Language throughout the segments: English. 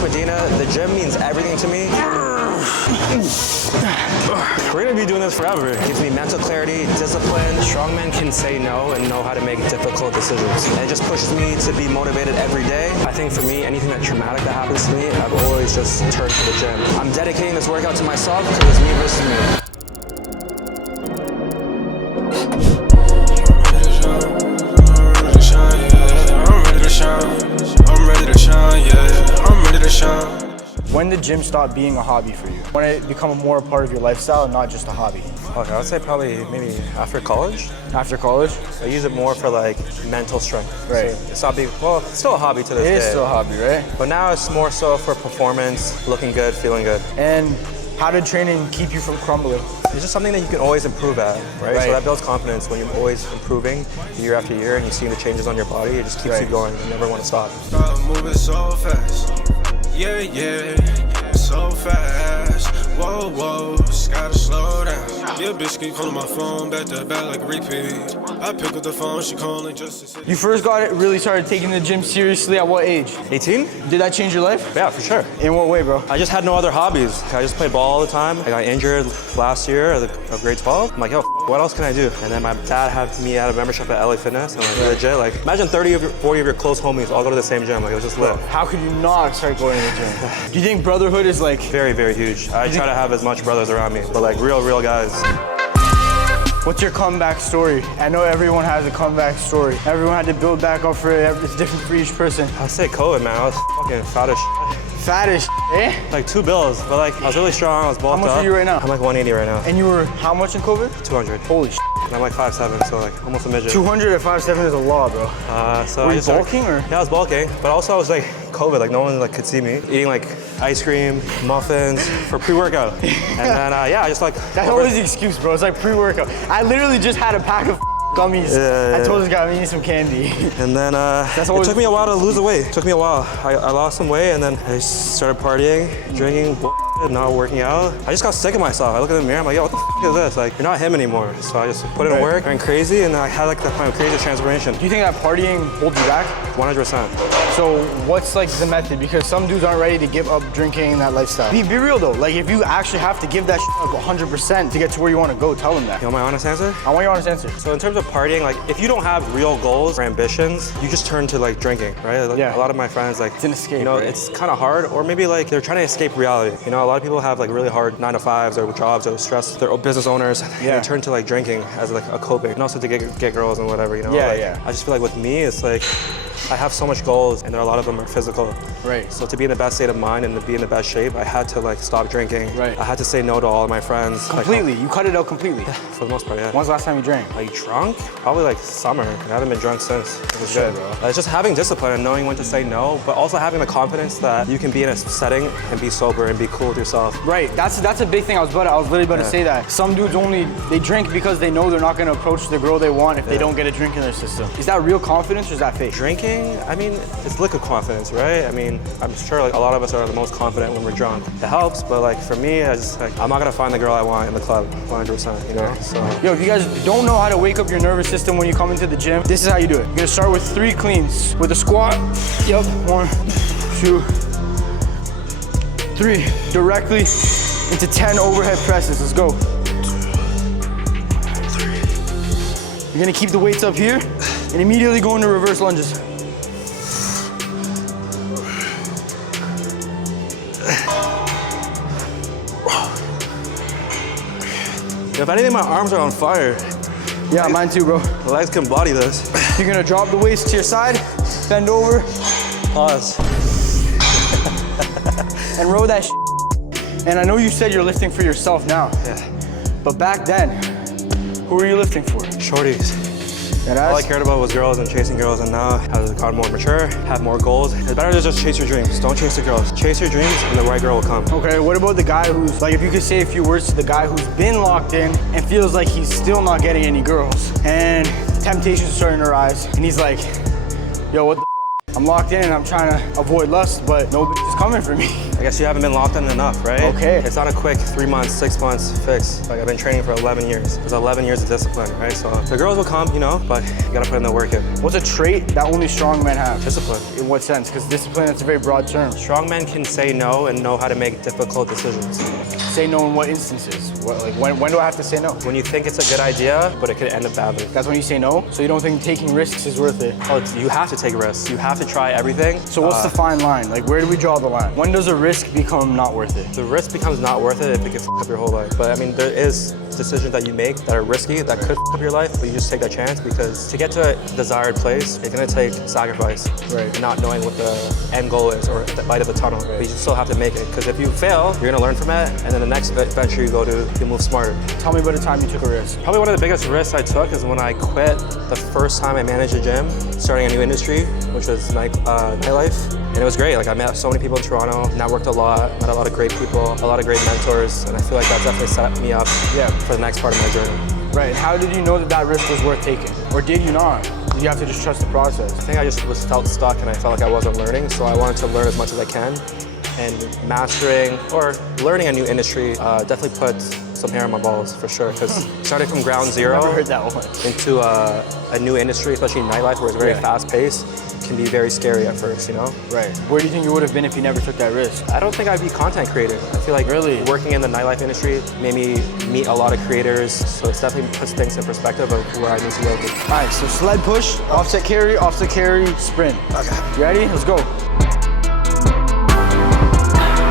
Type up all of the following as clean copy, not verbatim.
Medina. The gym means everything to me. We're gonna be doing this forever. It gives me mental clarity, discipline. Strong men can say no and know how to make difficult decisions. And it just pushes me to be motivated every day. I think for me, anything that traumatic that happens to me, I've always just turned to the gym. I'm dedicating this workout to myself because it's me versus me. When did gym stop being a hobby for you? When it become a more part of your lifestyle, not just a hobby? Okay, I would say probably maybe after college. After college? I use it more for like mental strength. Right. So it's not well, it's still a hobby to this day. It is still a hobby, right? But now it's more so for performance, looking good, feeling good. And how did training keep you from crumbling? It's just something that you can always improve at, right? So that builds confidence when you're always improving year after year and you see the changes on your body. It just keeps you going. You never want to stop. Moving so fast. Yeah, yeah, so fast. Whoa, whoa, just gotta slow down. Yeah, bitch keep calling my phone back to back like a repeat. I pick up the phone, she calling just to say. You first really started taking the gym seriously at what age? 18? Did that change your life? Yeah, for sure. In what way, bro? I just had no other hobbies. I just played ball all the time. I got injured last year of grade 12. I'm like, yo, what else can I do? And then my dad had me at a membership at LA Fitness. And like, legit, like, imagine 40 of your close homies all go to the same gym. Like, it was just lit. How could you not start going to the gym? Do you think brotherhood is like... Very, very huge. I try to have as much brothers around me, but like real guys. What's your comeback story? I know everyone has a comeback story. Everyone had to build back up for it. It's different for each person. I'd say COVID, man. I was fucking fat as shit. Fat as eh? Like 2 bills, but like I was really strong. I was bulked up. How much are you right now? I'm like 180 right now. And you were how much in COVID? 200. Holy shit. And I'm like 5'7", so like almost a midget. 200 at 5'7" is a lot, bro. So were you bulking or? Yeah, I was bulking, but also I was like COVID, like no one like could see me. Eating like ice cream, muffins for pre-workout. And then yeah, I just like... That's always the excuse, bro. It's like pre-workout. I literally just had a pack of gummies. I told this guy I'm eating some candy. And then it took me a while to lose the weight. It took me a while. I lost some weight and then I started partying, drinking, not working out. I just got sick of myself. I look in the mirror, I'm like, yo, what the f is this? Like, you're not him anymore. So I just put in work, went crazy, and I had like the kind of crazy transformation. Do you think that partying holds you back? 100%. So what's like the method? Because some dudes aren't ready to give up drinking and that lifestyle. Be real though. Like if you actually have to give that shit up 100% to get to where you want to go, tell them that. You want my honest answer? I want your honest answer. So in terms of partying, like if you don't have real goals or ambitions, you just turn to like drinking, right? Like, yeah. A lot of my friends, like, it's an escape, you know, right? It's kind of hard, or maybe like they're trying to escape reality. You know, a lot of people have like really hard 9-to-5s or jobs or stress. They're business owners. Yeah. They turn to like drinking as like a coping, and also to get girls and whatever, you know? Yeah, like, yeah. I just feel like with me, it's like I have so much goals, and a lot of them are physical. Right. So to be in the best state of mind and to be in the best shape, I had to like stop drinking. Right. I had to say no to all of my friends. Completely. Like, you cut it out completely. for the most part, yeah. When's the last time you drank? Like drunk? Probably like summer. I haven't been drunk since. It was Shit, good, bro. It's just having discipline and knowing when to say no, but also having the confidence that you can be in a setting and be sober and be cool with yourself. Right. That's a big thing. I was literally about to say that. Some dudes they drink because they know they're not going to approach the girl they want if they don't get a drink in their system. Is that real confidence or is that fake? Drinking, I mean, it's liquid confidence, right? I mean, I'm sure like a lot of us are the most confident when we're drunk. It helps, but like for me, I just like I'm not gonna find the girl I want in the club, 100%, you know? So. Yo, if you guys don't know how to wake up your nervous system when you come into the gym, this is how you do it. You're gonna start with 3 cleans. With a squat, 1, 2, 3. Directly into 10 overhead presses, let's go. You're gonna keep the weights up here and immediately go into reverse lunges. If anything, my arms are on fire. Yeah, mine too, bro. The legs can body this. You're gonna drop the weights to your side, bend over. Pause. And row that shit. And I know you said you're lifting for yourself now. Yeah. But back then, who were you lifting for? Shorties. All I cared about was girls and chasing girls, and now as I've gotten more mature, have more goals, it's better to just chase your dreams. Don't chase the girls. Chase your dreams and the right girl will come. Okay, what about the guy who's, like if you could say a few words to the guy who's been locked in and feels like he's still not getting any girls, and temptations are starting to rise, and he's like, yo, what the f***? I'm locked in and I'm trying to avoid lust, but no bitch is coming for me. I guess you haven't been locked in enough, right? Okay. It's not a quick 3 months, 6 months fix. Like I've been training for 11 years. There's 11 years of discipline, right? So the girls will come, you know, but you gotta put in the work in. What's a trait that only strong men have? Discipline. In what sense? Because discipline, it's a very broad term. Strong men can say no and know how to make difficult decisions. Say no in what instances? When do I have to say no? When you think it's a good idea, but it could end up badly. That's when you say no? So you don't think taking risks is worth it? Oh, you have to take risks. You have to try everything. So what's the fine line? Like, where do we draw the line? When does a risk become not worth it? The risk becomes not worth it if it can f up your whole life. But I mean, there is decisions that you make that are risky that could f up your life, but you just take that chance because to get to a desired place, it's gonna take sacrifice. Right. And not knowing what the end goal is or the light of the tunnel. But you still have to make it because if you fail, you're gonna learn from it, and then the next venture you go to, you move smarter. Tell me about a time you took a risk. Probably one of the biggest risks I took is when I quit the first time I managed a gym, starting a new industry, which was nightlife. And it was great. Like I met so many people in Toronto, networked a lot, met a lot of great people, a lot of great mentors, and I feel like that definitely set me up for the next part of my journey. Right, and how did you know that that risk was worth taking? Or did you not? You have to just trust the process. I think I just felt stuck and I felt like I wasn't learning, so I wanted to learn as much as I can. And mastering or learning a new industry definitely put some hair on my balls for sure. Because starting from ground zero Never heard that one. into a new industry, especially nightlife, where it's very fast paced, can be very scary at first, you know? Right. Where do you think you would have been if you never took that risk? I don't think I'd be content creative. I feel like working in the nightlife industry made me meet a lot of creators, so it definitely puts things in perspective of where I need to go. All right, so sled push, offset carry, sprint. Okay. You ready? Let's go.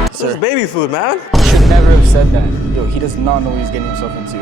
This is baby food, man. You should never have said that. Yo, he does not know what he's getting himself into.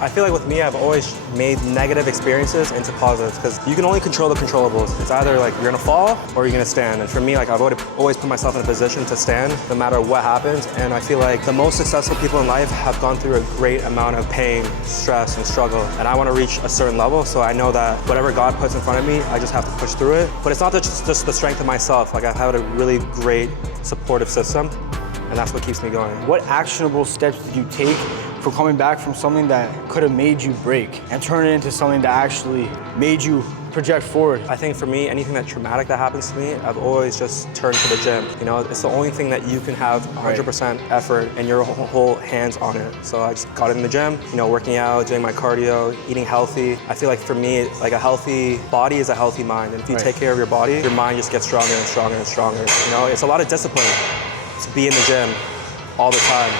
I feel like with me, I've always made negative experiences into positives because you can only control the controllables. It's either like you're gonna fall or you're gonna stand. And for me, like I've always put myself in a position to stand no matter what happens. And I feel like the most successful people in life have gone through a great amount of pain, stress, and struggle. And I wanna reach a certain level, so I know that whatever God puts in front of me, I just have to push through it. But it's not just the strength of myself. Like I've had a really great supportive system, and that's what keeps me going. What actionable steps did you take for coming back from something that could have made you break and turn it into something that actually made you project forward? I think for me, anything that traumatic that happens to me, I've always just turned to the gym. You know, it's the only thing that you can have 100% effort and your whole hands on it. So I just got in the gym, you know, working out, doing my cardio, eating healthy. I feel like for me, like a healthy body is a healthy mind. And if you take care of your body, your mind just gets stronger and stronger and stronger. You know, it's a lot of discipline to be in the gym all the time,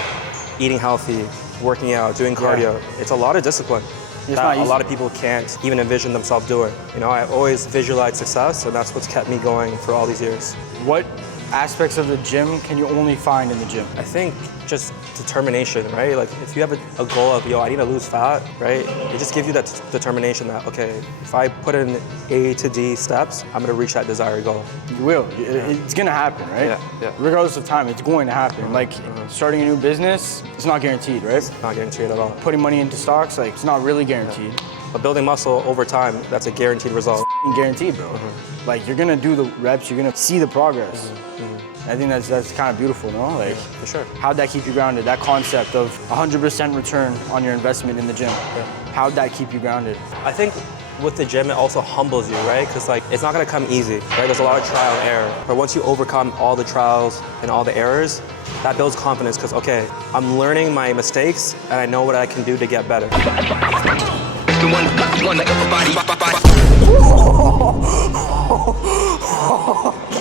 eating healthy, working out, doing cardio. It's a lot of discipline that a lot of people can't even envision themselves doing. You know, I've always visualized success, and that's what's kept me going for all these years. What aspects of the gym can you only find in the gym? I think just determination, right? Like if you have a goal of, yo, I need to lose fat, right? It just gives you that determination that, okay, if I put in A to D steps, I'm gonna reach that desired goal. You will. It's gonna happen, right? Yeah. Regardless of time, it's going to happen. Like starting a new business, it's not guaranteed, right? It's not guaranteed at all. Putting money into stocks, like it's not really guaranteed. But building muscle over time, that's a guaranteed result. Guaranteed, bro. Like you're gonna do the reps, you're gonna see the progress. I think that's kind of beautiful, no? Like, for sure. How'd that keep you grounded? That concept of 100% return on your investment in the gym. How'd that keep you grounded? I think with the gym, it also humbles you, right? Because like, it's not gonna come easy, right? There's a lot of trial and error. But once you overcome all the trials and all the errors, that builds confidence because, okay, I'm learning my mistakes and I know what I can do to get better.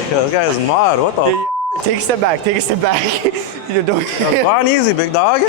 Yo, this guy is mod, what the Take a step back, take a step back. You don't. Go on easy, big dog.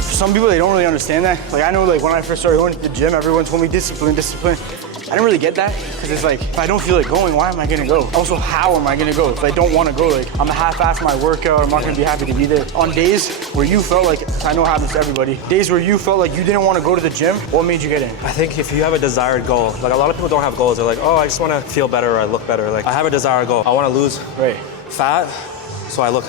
Some people, they don't really understand that. Like I know, like when I first started going to the gym, everyone told me discipline, discipline. I didn't really get that because it's like, if I don't feel like going, why am I gonna go? Also, how am I gonna go? If I don't wanna go, like I'm gonna half-ass my workout, I'm not gonna be happy to be there. On days where you felt like, I know it happens to everybody, days where you felt like you didn't wanna go to the gym, what made you get in? I think if you have a desired goal, like a lot of people don't have goals. They're like, oh, I just wanna feel better or I look better. Like I have a desired goal. I wanna lose fat so I look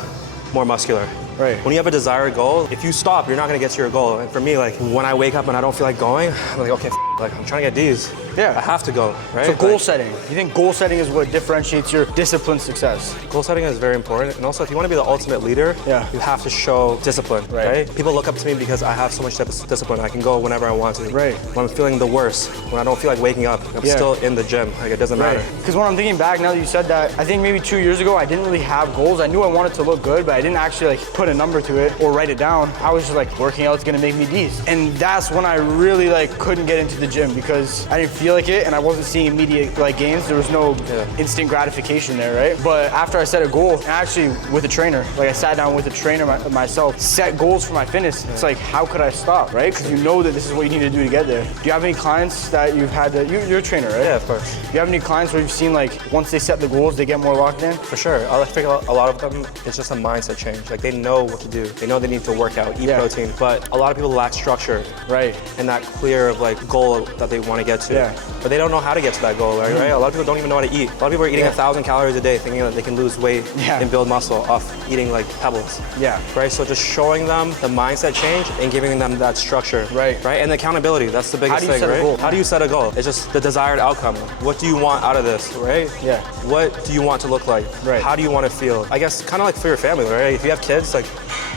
more muscular. Right. When you have a desired goal, if you stop, you're not gonna get to your goal. And for me, like when I wake up and I don't feel like going, I'm like, okay, like I'm trying to get D's. Yeah. I have to go, right? So goal Like, setting. You think goal setting is what differentiates your discipline success? goal setting is very important. And also, if you want to be the ultimate leader, Yeah. you have to show discipline, Right. right? People look up to me because I have so much discipline. I can go whenever I want to. Right. When I'm feeling the worst, when I don't feel like waking up, I'm Yeah. still in the gym. Like it doesn't matter. Because when I'm thinking back, now that you said that, I think maybe 2 years ago, I didn't really have goals. I knew I wanted to look good, but I didn't actually like put a number to it or write it down. I was just like, working out's gonna make me D's. And that's when I really like couldn't get into the gym because I didn't feel like it and I wasn't seeing immediate like gains. There was no instant gratification there, right? But after I set a goal, and actually with a trainer, like I sat down with a trainer myself, set goals for my fitness. It's like, how could I stop, right? Because you know that this is what you need to do to get there. Do you have any clients that you've had to, you're a trainer, right? Yeah, of course. Do you have any clients where you've seen like, once they set the goals, they get more locked in? For sure. I think a lot of them, it's just a mindset change. Like they know what to do. They know they need to work out, eat Yeah. protein. But a lot of people lack structure Right. and that clear of like goal that they want to get to. Yeah. But they don't know how to get to that goal, right? A lot of people don't even know how to eat. A lot of people are eating Yeah. 1,000 calories a day thinking that they can lose weight Yeah. and build muscle off eating like pebbles. Yeah. Right? So just showing them the mindset change and giving them that structure. Right. Right? And the accountability, that's the biggest do you thing, set a right? goal? How do you set a goal? It's just the desired outcome. What do you want out of this, right? Yeah. What do you want to look like? Right. How do you want to feel? I guess kind of like for your family, right? If you have kids, like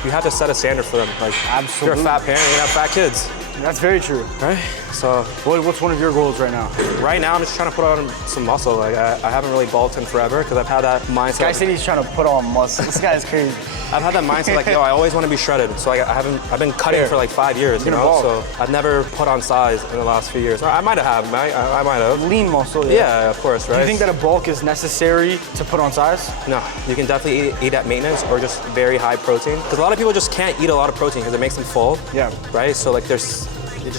you have to set a standard for them. Like if you're a fat parent, you're gonna have fat kids, That's very true. right? So What's one of your goals right now? right now I'm just trying to put on some muscle. Like I haven't really bulked in forever because I've had that mindset. Guy said he's trying to put on muscle. This guy's crazy. I've had that mindset like, yo, I always want to be shredded. So I've been cutting Fair. for like 5 years, you You're know? gonna So I've never put on size in the last few years. Or I might have, I might have. Lean muscle. Yeah, of course, right? Do you think that a bulk is necessary to put on size? No, you can definitely eat at maintenance or just very high protein. Because a lot of people just can't eat a lot of protein because it makes them full. Yeah. Right? So like they just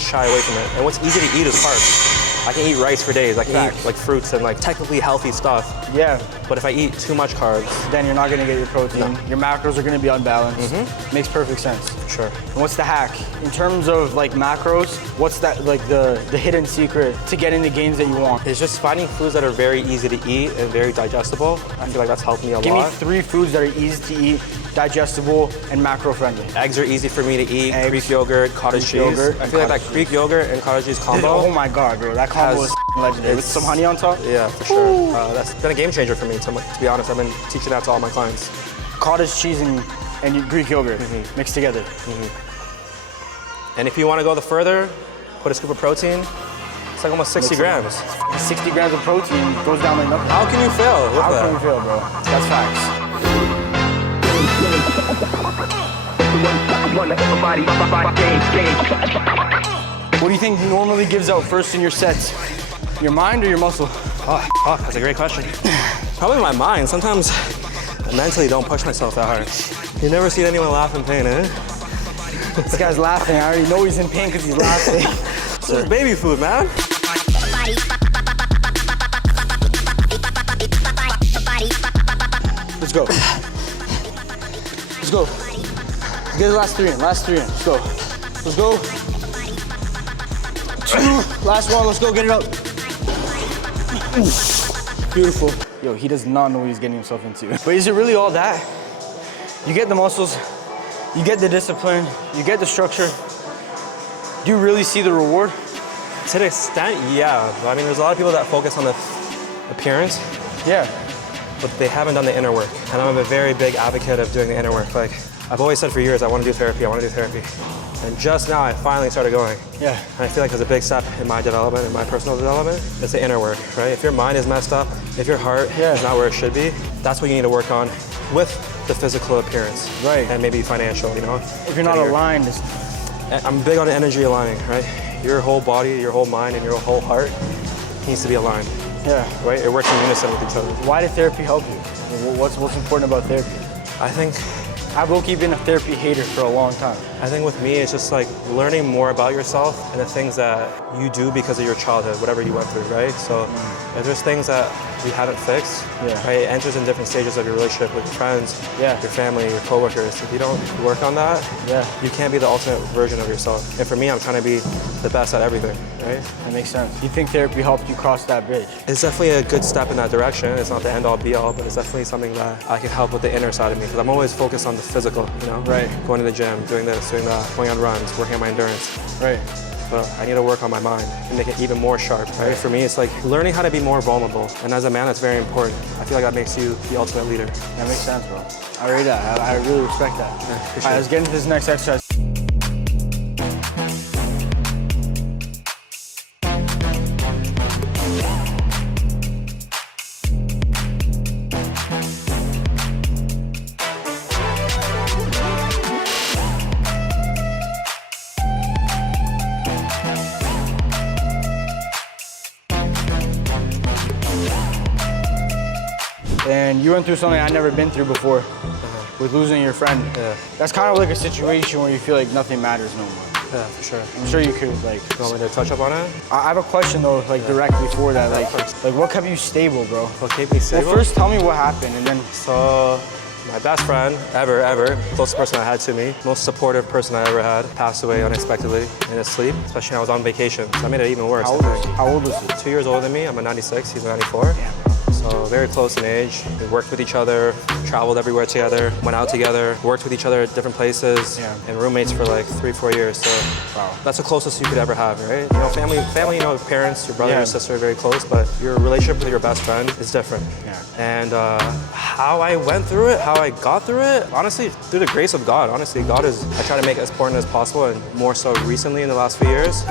shy away from it. And what's easy to eat is carbs. I can eat rice for days. I can Facts. eat like fruits and like technically healthy stuff. Yeah. But if I eat too much carbs, Then you're not gonna get your protein. No. Your macros are gonna be unbalanced. Makes perfect sense. sure. And what's the hack? In terms of like macros, what's that like the hidden secret to getting the gains that you want? It's just finding foods that are very easy to eat and very digestible. I feel like that's helped me a Give me lot. 3 foods that are easy to eat, digestible, and macro friendly. Eggs are easy for me to eat. Eggs, Greek yogurt, cottage Greek cheese. yogurt, I and feel like cottage that Greek yogurt and cottage cheese combo. Oh my god, bro. That combo Has- is legendary. With some honey on top? Yeah, for sure. That's been a game changer for me, to be honest. I've been teaching that to all my clients. Cottage cheese and Greek yogurt mixed together. And if you want to go the further, put a scoop of protein. It's like almost 60 grams. 60 grams of protein goes down like nothing. How can you fail with How that? can we feel, bro? That's facts. What do you think normally gives out first in your sets? Your mind or your muscle? Oh, that's a great question. Probably my mind. Sometimes I mentally don't push myself that hard. You never seen anyone laugh in pain, eh? This guy's laughing. I already know he's in pain because he's laughing. This is baby food, man. Let's go. Let's go. Let's get the last 3 in. Last 3 in. Let's go. Let's go. 2. Last one. Let's go. Get it up. Beautiful. Yo, he does not know what he's getting himself into. But is it really all that? You get the muscles, you get the discipline, you get the structure. Do you really see the reward? To an extent, yeah. I mean, there's a lot of people that focus on the appearance, Yeah. but they haven't done the inner work. And I'm a very big advocate of doing the inner work. Like, I've always said for years, I want to do therapy, I want to do therapy. And just now, I finally started going. Yeah. And I feel like there's a big step in my development, in my personal development. It's the inner work, right? If your mind is messed up, if your heart is not where it should be, that's what you need to work on with the physical appearance. Right. And maybe financial, you know? If you're not aligned, I'm big on energy aligning, right? Your whole body, your whole mind, and your whole heart needs to be aligned, yeah. right? It works in unison with each other. Why did therapy help you? What's important about therapy? I think I've low-key been a therapy hater for a long time. I think with me, it's just like learning more about yourself and the things that you do because of your childhood, whatever you went through, right? So if there's things that you haven't fixed, right? It enters in different stages of your relationship with your friends, your family, your coworkers. If you don't work on that, you can't be the ultimate version of yourself. And for me, I'm trying to be the best at everything, right? That makes sense. You think therapy helped you cross that bridge? It's definitely a good step in that direction. It's not the end all be all, but it's definitely something that I can help with the inner side of me because I'm always focused on the physical, you know? Right. Going to the gym, doing this, doing that, going on runs, working on my endurance. Right. But I need to work on my mind and make it even more sharp, right? For me, it's like learning how to be more vulnerable. And as a man, that's very important. I feel like that makes you the ultimate leader. That makes sense, bro. I read that. I really respect that. Yeah, All right, let's get into this next exercise. And you went through something I'd never been through before with losing your friend. Yeah. That's kind of like a situation where you feel like nothing matters no more. Yeah, for sure. I'm sure you could, like... You want me to touch up on it? I have a question, though, like, directly for that. Like, what kept you stable, bro? What kept me stable? Well, first tell me what happened, and then... So, my best friend ever, closest person I had to me, most supportive person I ever had, passed away unexpectedly in his sleep, especially when I was on vacation. So that made it even worse. How old was he? 2 years older than me. I'm a 96, he's a 94. Damn, bro. So very close in age. We worked with each other, traveled everywhere together, went out together, worked with each other at different places, and roommates for like 3-4 years. So that's the closest you could ever have, right? You know, family, you know, parents, your brother, your sister are very close, but your relationship with your best friend is different. And how I went through it, how I got through it, honestly, through the grace of God. Honestly, God is, I try to make it as important as possible, and more so recently in the last few years.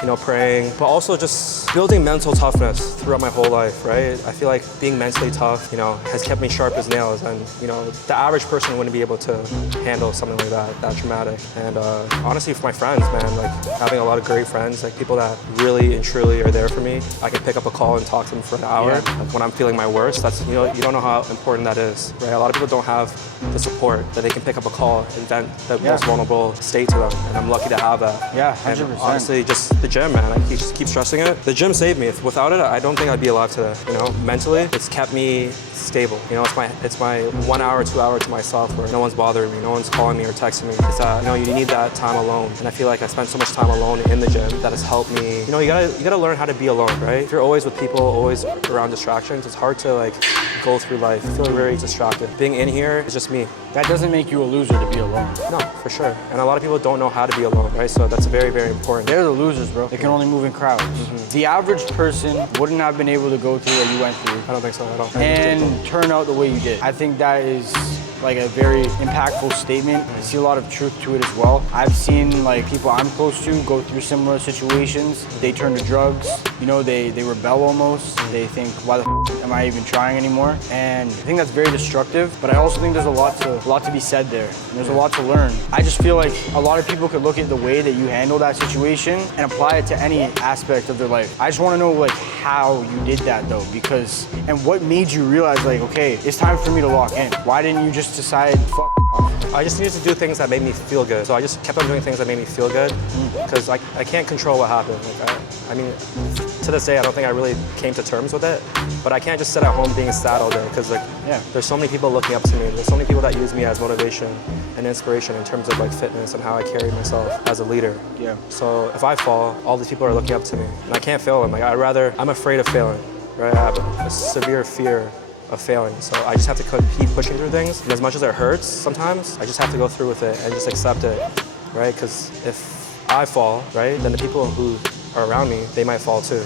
You know, praying, but also just building mental toughness throughout my whole life, right? I feel like being mentally tough, you know, has kept me sharp as nails, and you know, the average person wouldn't be able to handle something like that traumatic. And honestly, for my friends, man, like having a lot of great friends, like people that really and truly are there for me. I can pick up a call and talk to them for an hour. Like when I'm feeling my worst, that's, you know, you don't know how important that is, right? A lot of people don't have the support that they can pick up a call and vent the most vulnerable state to them, and I'm lucky to have that. 100%. And honestly, just the gym, man, I keep stressing it. The gym saved me. Without it, I don't think I'd be alive today. You know, mentally, it's kept me stable. You know, it's my 1 hour, 2 hour to myself where no one's bothering me, no one's calling me or texting me. It's you know, you need that time alone. And I feel like I spent so much time alone in the gym that has helped me. You know, you gotta learn how to be alone, right? If you're always with people, always around distractions, it's hard to like go through life. I feel very distracted. Being in here is just me. That doesn't make you a loser to be alone. No, for sure. And a lot of people don't know how to be alone, right? So that's very, very important. They're the losers, bro. They can only move in crowds. The average person wouldn't have been able to go through what you went through. I don't think so at all. And turn out the way you did. I think that is like a very impactful statement. I see a lot of truth to it as well. I've seen like people I'm close to go through similar situations. They turn to drugs, you know, they rebel almost. They think, why the f am I even trying anymore? And I think that's very destructive, but I also think there's a lot to be said there. And there's a lot to learn. I just feel like a lot of people could look at the way that you handle that situation and apply it to any aspect of their life. I just want to know like how you did that though, because, and what made you realize like, okay, it's time for me to lock in. Why didn't you just decide, fuck off? I just needed to do things that made me feel good. So I just kept on doing things that made me feel good because I can't control what happened. Like I mean, to this day, I don't think I really came to terms with it, but I can't just sit at home being sad all day because like, there's so many people looking up to me. There's so many people that use me as motivation and inspiration in terms of like fitness and how I carry myself as a leader. So if I fall, all these people are looking up to me and I can't fail them. Like I'm afraid of failing, right? I have a severe fear of failing. So I just have to keep pushing through things. And as much as it hurts sometimes, I just have to go through with it and just accept it, right? Because if I fall, right, then the people who are around me, they might fall too.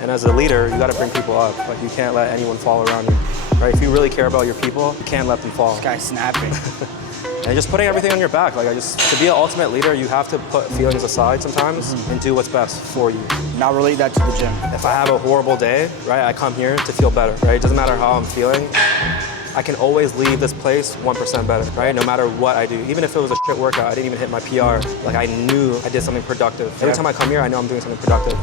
And as a leader, you gotta bring people up. Like you can't let anyone fall around you, right? If you really care about your people, you can't let them fall. This guy's snapping. And just putting everything on your back. Like to be an ultimate leader, you have to put feelings aside sometimes and do what's best for you. Now relate that to the gym. If I have a horrible day, right, I come here to feel better, right? It doesn't matter how I'm feeling. I can always leave this place 1% better, right? No matter what I do. Even if it was a shit workout, I didn't even hit my PR. Like I knew I did something productive. Every time I come here, I know I'm doing something productive.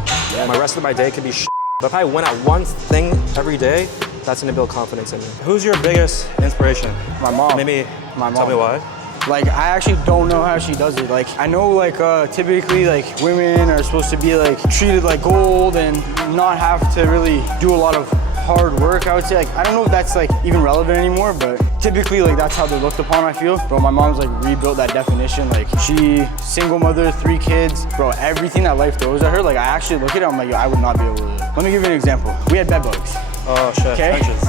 My rest of my day could be shit. But if I win at one thing every day, that's gonna build confidence in me. Who's your biggest inspiration? My mom. Maybe my mom. Tell me why. Like, I actually don't know how she does it. Like, I know, like, typically, like, women are supposed to be, like, treated like gold and not have to really do a lot of hard work, I would say. Like, I don't know if that's, like, even relevant anymore, but typically, like, that's how they're looked upon, I feel. Bro, my mom's, like, rebuilt that definition. Like, she, single mother, 3 kids. Bro, everything that life throws at her, like, I actually look at it, I'm like, yo, I would not be able to. Let me give you an example. We had bed bugs. Oh shit, Okay. trenches.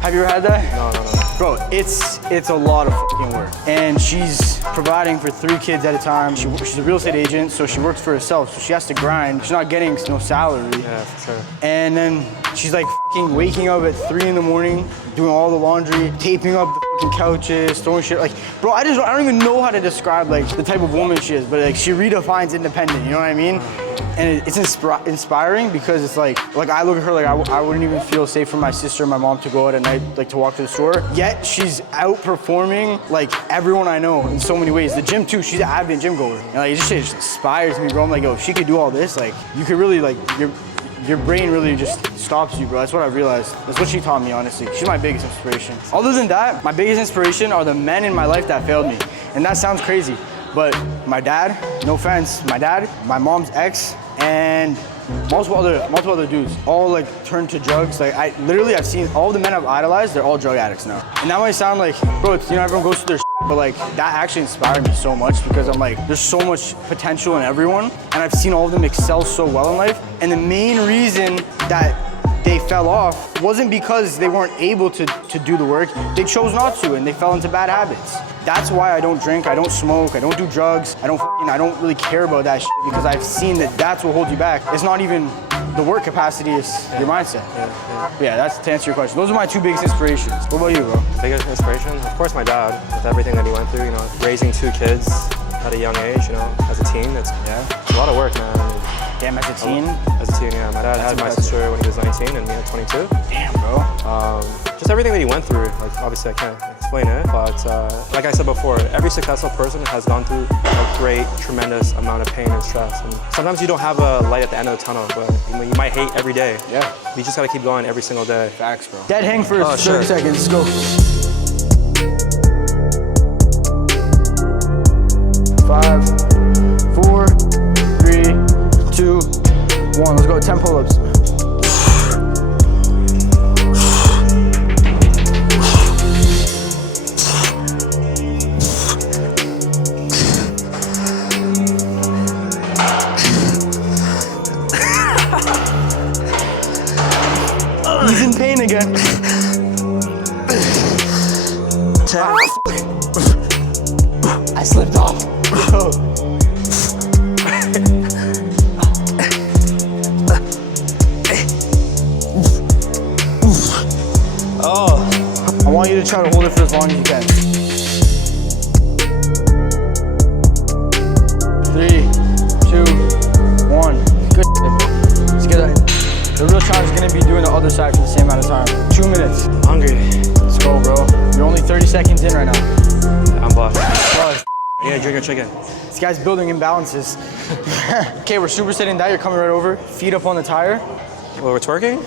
Have you ever had that? No. Bro, it's a lot of fucking work. And she's providing for 3 kids at a time. She's a real estate agent, so she works for herself, so she has to grind. She's not getting no salary. Yeah, for sure. And then she's like fucking waking up at 3 in the morning, doing all the laundry, taping up the fucking couches, throwing shit. Like, bro, I don't even know how to describe like the type of woman she is, but like she redefines independent, you know what I mean? And it's inspiring because it's like I look at her like I wouldn't even feel safe for my sister and my mom to go out at night, like to walk to the store. Yet she's outperforming like everyone I know in so many ways. The gym too, she's an avid gym goer. And like this shit just inspires me, bro. I'm like, yo, if she could do all this, like you could really like your brain really just stops you, bro. That's what I've realized. That's what she taught me, honestly. She's my biggest inspiration. Other than that, my biggest inspiration are the men in my life that failed me. And that sounds crazy, but my dad, no offense, my dad, my mom's ex, and multiple other dudes all like turned to drugs. Like I've seen all the men I've idolized, they're all drug addicts now. And that might sound like, bro, it's, you know, everyone goes through their but like that actually inspired me so much because I'm like, there's so much potential in everyone and I've seen all of them excel so well in life. And the main reason that they fell off wasn't because they weren't able to do the work. They chose not to and they fell into bad habits. That's why I don't drink, I don't smoke, I don't do drugs, I don't really care about that shit because I've seen that that's what holds you back. It's not even the work capacity, it's your mindset. Yeah, that's to answer your question. Those are my 2 biggest inspirations. What about you, bro? Biggest inspiration? Of course my dad, with everything that he went through, you know, raising 2 kids at a young age, you know, as a teen, it's a lot of work, man. Damn, as a teen? As a teen, yeah. My dad had my sister when he was 19 and me at 22. Damn, bro. Just everything that he went through, like obviously I can't explain it, but like I said before, every successful person has gone through a great, tremendous amount of pain and stress. And sometimes you don't have a light at the end of the tunnel, but you might hate every day. Yeah. You just gotta keep going every single day. Facts, bro. Dead hang for 30 sure. seconds, let's go. 5, 4, 3, 2, 1. Let's go, 10 pull-ups. He's in pain again. 10. I slipped off. Oh. I want you to try to hold it for as long as you can. 3, 2, 1. Good. Let's get it. The real challenge is gonna be doing the other side for the same amount of time. 2 minutes. Hungry. Let's go, bro. You're only 30 seconds in right now. I'm buff. Yeah, drink your chicken. This guy's building imbalances. Okay, we're supersetting that. You're coming right over. Feet up on the tire. Well, we're twerking?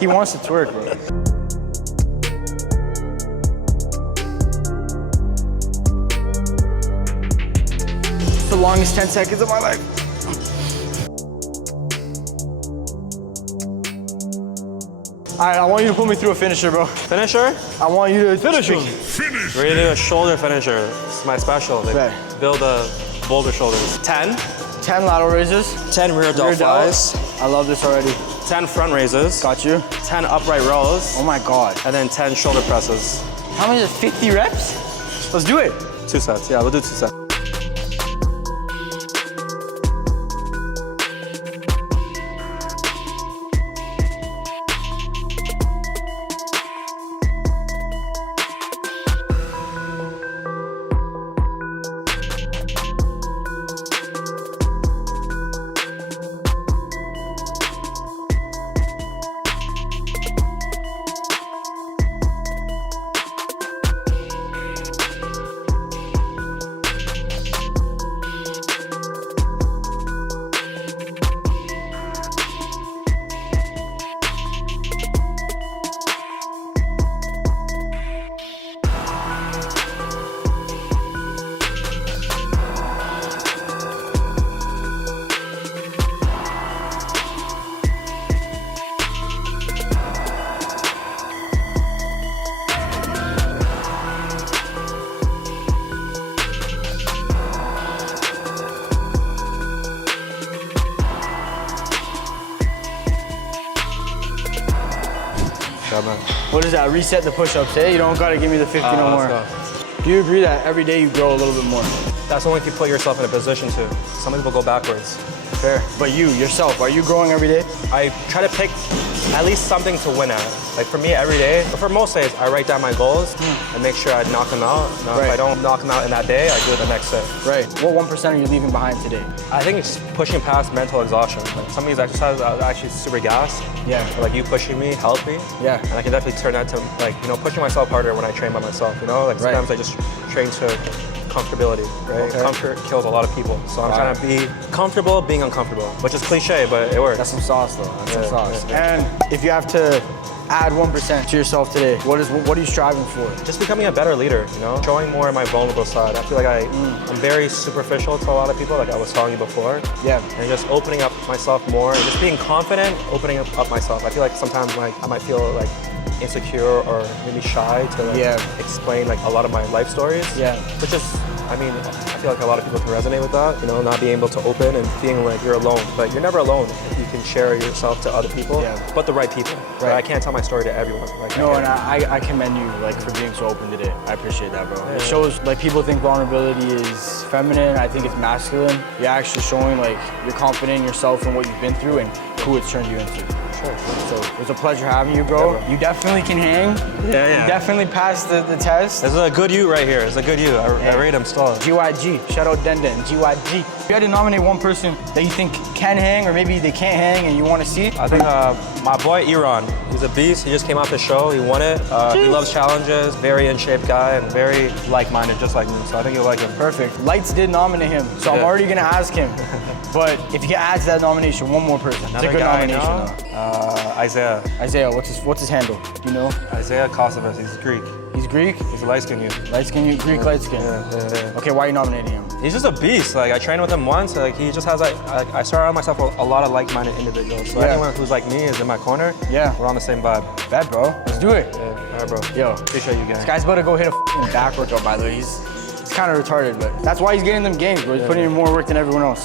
He wants to twerk, bro. It's the longest 10 seconds of my life. All right, I want you to put me through a finisher, bro. Finisher? I want you to finish me. We're gonna do a shoulder finisher. It's my special. Like, Okay. to build the boulder shoulders. 10. 10 lateral raises. 10 rear delt flies. I love this already. 10 front raises. Got you. 10 upright rows. Oh my God. And then 10 shoulder presses. How many is it? 50 reps? Let's do it. 2 sets. Yeah, we'll do 2 sets. man. What is that? Reset the push-ups, eh? You don't gotta give me the 50 no more. Do you agree that every day you grow a little bit more? That's only if you put yourself in a position to. Some people go backwards. Fair. But you, yourself, are you growing every day? I try to pick at least something to win at. Like for me, every day, but for most days, I write down my goals and make sure I knock them out. Now, if I don't knock them out in that day, I do it the next day. Right. What 1% are you leaving behind today? I think it's pushing past mental exhaustion. Like some of these exercises are actually super gassed. Yeah. Like you pushing me, help me. Yeah. And I can definitely turn that to like, pushing myself harder when I train by myself, Like sometimes I just train to comfortability, right? Okay. Comfort kills a lot of people. So I'm trying to be comfortable being uncomfortable, which is cliche, but it works. That's some sauce though. That's some sauce. Yeah. And if you have to add 1% to yourself today, what are you striving for? Just becoming a better leader, Showing more of my vulnerable side. I feel like I'm very superficial to a lot of people, like I was telling you before. Yeah. And just opening up myself more and just being confident, opening up myself. I feel like sometimes I might feel like insecure or maybe shy to explain like a lot of my life stories. Yeah. Which is, I feel like a lot of people can resonate with that, not being able to open and feeling like you're alone. But you're never alone if you can share yourself to other people, but the right people. Right. I can't tell my story to everyone. And I commend you for being so open today. I appreciate that, bro. It shows people think vulnerability is feminine. I think it's masculine. You're actually showing you're confident in yourself and what you've been through and who it's turned you into. Sure. So it was a pleasure having you, bro. You definitely can hang. Yeah. You definitely passed the test. This is a good you right here. It's a good you. I rate him still. GYG. Shout out Denden. GYG. If you had to nominate one person that you think can hang or maybe they can't hang and you want to see? I think my boy Iran. He's a beast. He just came off the show. He won it. He loves challenges. Very in shape guy and very like-minded, just like me. So I think you'll like him. Perfect. Lights did nominate him, so I'm already gonna ask him. But if you can add to that nomination one more person, it's a good nomination. Isaiah. Isaiah, what's his handle? Do you know? Isaiah Kosovas. He's Greek. He's Greek? He's a light-skinned youth. Light-skinned, Greek light-skinned. Yeah. Okay, why are you nominating him? He's just a beast. I trained with him once. He just has I surround myself with a lot of like-minded individuals. So anyone who's like me is in my corner. Yeah. We're on the same vibe. Bet, bro. Let's do it. Yeah. All right, bro. Yo, appreciate you guys. This guy's about to go hit a back workout, by the way. He's kind of retarded, but that's why he's getting them games, bro. He's putting in more work than everyone else.